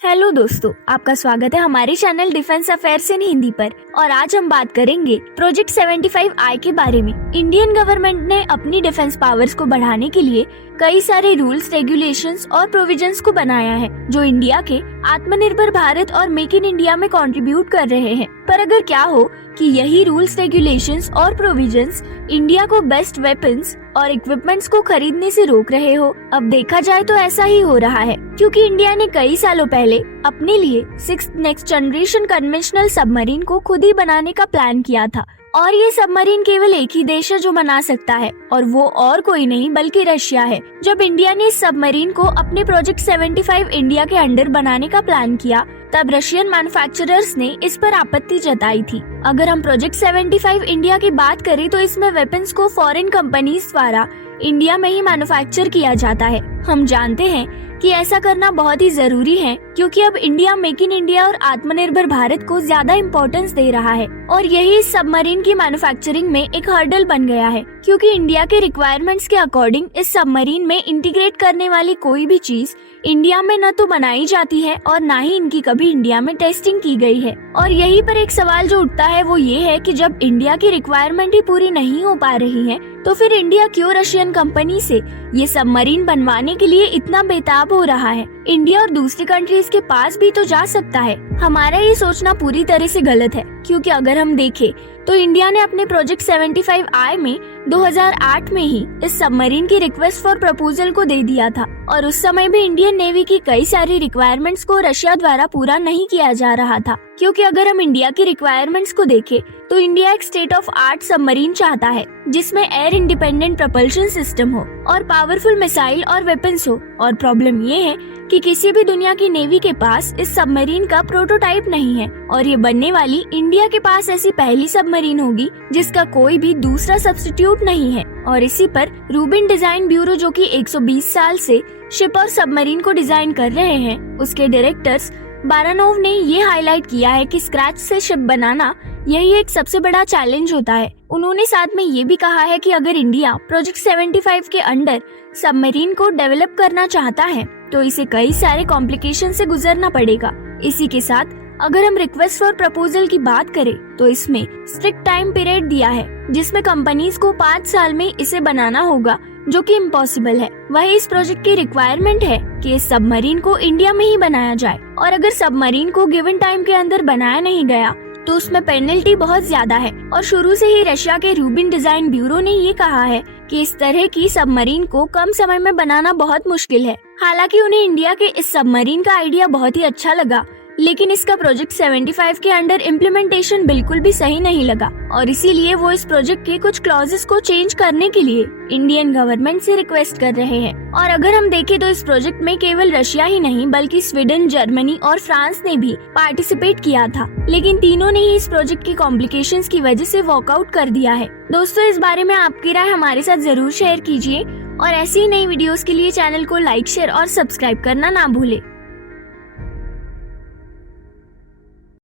Hello दोस्तों, आपका स्वागत है हमारे channel defence affairs in Hindi पर। और आज हम बात करेंगे प्रोजेक्ट 75I के बारे में। इंडियन गवर्नमेंट ने अपनी डिफेंस पावर्स को बढ़ाने के लिए कई सारे रूल्स, रेगुलेशंस और प्रोविजंस को बनाया है जो इंडिया के आत्मनिर्भर भारत और मेक इन इंडिया में कंट्रीब्यूट कर रहे हैं। पर अगर क्या हो कि यही रूल्स, रेगुलेशंस और प्रोविजंस इंडिया को बेस्ट वेपन्स और इक्विपमेंट्स को खरीदने से रोक रहे हो। अब देखा जाए तो ऐसा ही हो रहा है, क्योंकि इंडिया ने कई सालों पहले अपने लिए 6th next generation conventional submarine को खुद ही बनाने का प्लान किया था। और ये सबमरीन केवल एक ही देश है जो बना सकता है, और वो और कोई नहीं बल्कि रशिया है। जब इंडिया ने इस सबमरीन को अपने प्रोजेक्ट 75 इंडिया के अंडर बनाने का प्लान किया, तब रशियन मैन्युफैक्चरर्स ने इस पर आपत्ति जताई थी। अगर हम प्रोजेक्ट 75 इंडिया की बात करें तो इसमें वेपन्स को फॉरेन कंपनीज द्वारा इंडिया में ही मैन्युफैक्चर किया जाता है। हम जानते हैं कि ऐसा करना बहुत ही जरूरी है, क्योंकि अब इंडिया मेक इन इंडिया और आत्मनिर्भर भारत को ज्यादा इम्पोर्टेंस दे रहा है। और यही इस सबमरीन की मैन्युफैक्चरिंग में एक हर्डल बन गया है, क्योंकि इंडिया के रिक्वायरमेंट्स के अकॉर्डिंग इस सबमरीन में इंटीग्रेट करने वाली कोई भी चीज इंडिया में न तो बनाई जाती है और न ही इनकी कभी इंडिया में टेस्टिंग की गई है। और यहीं पर एक सवाल जो उठता है वो ये है कि जब इंडिया की रिक्वायरमेंट ही पूरी नहीं हो पा रही है, तो फिर इंडिया क्यों रशियन कंपनी से ये सबमरीन बनवाने के लिए इतना बेताब हो रहा है। इंडिया और दूसरी कंट्रीज के पास भी तो जा सकता है। हमारा ये सोचना पूरी तरह से गलत है, क्योंकि अगर हम देखें तो इंडिया ने अपने प्रोजेक्ट 75I में 2008 में ही इस सबमरीन की रिक्वेस्ट फॉर प्रपोजल को दे दिया था। और उस समय भी इंडियन नेवी की कई सारी रिक्वायरमेंट्स को रशिया द्वारा पूरा नहीं किया जा रहा था, क्योंकि अगर हम इंडिया की रिक्वायरमेंट्स को देखें तो इंडिया एक स्टेट ऑफ आर्ट सबमरीन चाहता है, जिसमें एयर इंडिपेंडेंट प्रपल्शन सिस्टम हो और पावरफुल मिसाइल और वेपन्स हो। और प्रॉब्लम ये है कि किसी भी दुनिया की नेवी के पास इस सबमरीन का प्रोटोटाइप नहीं है, और ये बनने वाली इंडिया के पास ऐसी पहली सबमरीन होगी जिसका कोई भी दूसरा सब्स्टिट्यूट नहीं है। और इसी पर रूबिन डिजाइन ब्यूरो, जो कि 120 साल से शिप और सबमरीन को डिजाइन कर रहे हैं, उसके डायरेक्टर्स बारानोव ने ये हाईलाइट किया है कि स्क्रैच से शिप बनाना यही एक सबसे बड़ा चैलेंज होता है। उन्होंने साथ में ये भी कहा है कि अगर इंडिया प्रोजेक्ट 75 के अंडर सबमरीन को डेवलप करना चाहता है तो इसे कई सारे कॉम्प्लिकेशन से गुजरना पड़ेगा। इसी के साथ अगर हम रिक्वेस्ट फॉर प्रपोजल की बात करें तो इसमें स्ट्रिक्ट टाइम पीरियड दिया है, जिसमें कंपनीज को 5 साल में इसे बनाना होगा, जो कि इम्पॉसिबल है। वही इस प्रोजेक्ट की रिक्वायरमेंट है कि इस सबमरीन को इंडिया में ही बनाया जाए, और अगर सबमरीन को गिवन टाइम के अंदर बनाया नहीं गया तो उसमें पेनल्टी बहुत ज्यादा है। और शुरू से ही रशिया के रूबिन डिजाइन ब्यूरो ने ये कहा है कि इस तरह की सबमरीन को कम समय में बनाना बहुत मुश्किल है। हालांकि उन्हें इंडिया के इस सबमरीन का आइडिया बहुत ही अच्छा लगा, लेकिन इसका प्रोजेक्ट 75 के अंडर इम्प्लीमेंटेशन बिल्कुल भी सही नहीं लगा, और इसीलिए वो इस प्रोजेक्ट के कुछ क्लॉजेस को चेंज करने के लिए इंडियन गवर्नमेंट से रिक्वेस्ट कर रहे हैं। और अगर हम देखें तो इस प्रोजेक्ट में केवल रशिया ही नहीं बल्कि स्वीडन, जर्मनी और फ्रांस ने भी पार्टिसिपेट किया था, लेकिन तीनों ने ही इस प्रोजेक्ट की कॉम्प्लिकेशंस की वजह से वॉकआउट कर दिया है। दोस्तों, इस बारे में आपकी राय हमारे साथ जरूर शेयर कीजिए, और ऐसी ही नई वीडियोस के लिए चैनल को लाइक, शेयर और सब्सक्राइब करना ना भूले।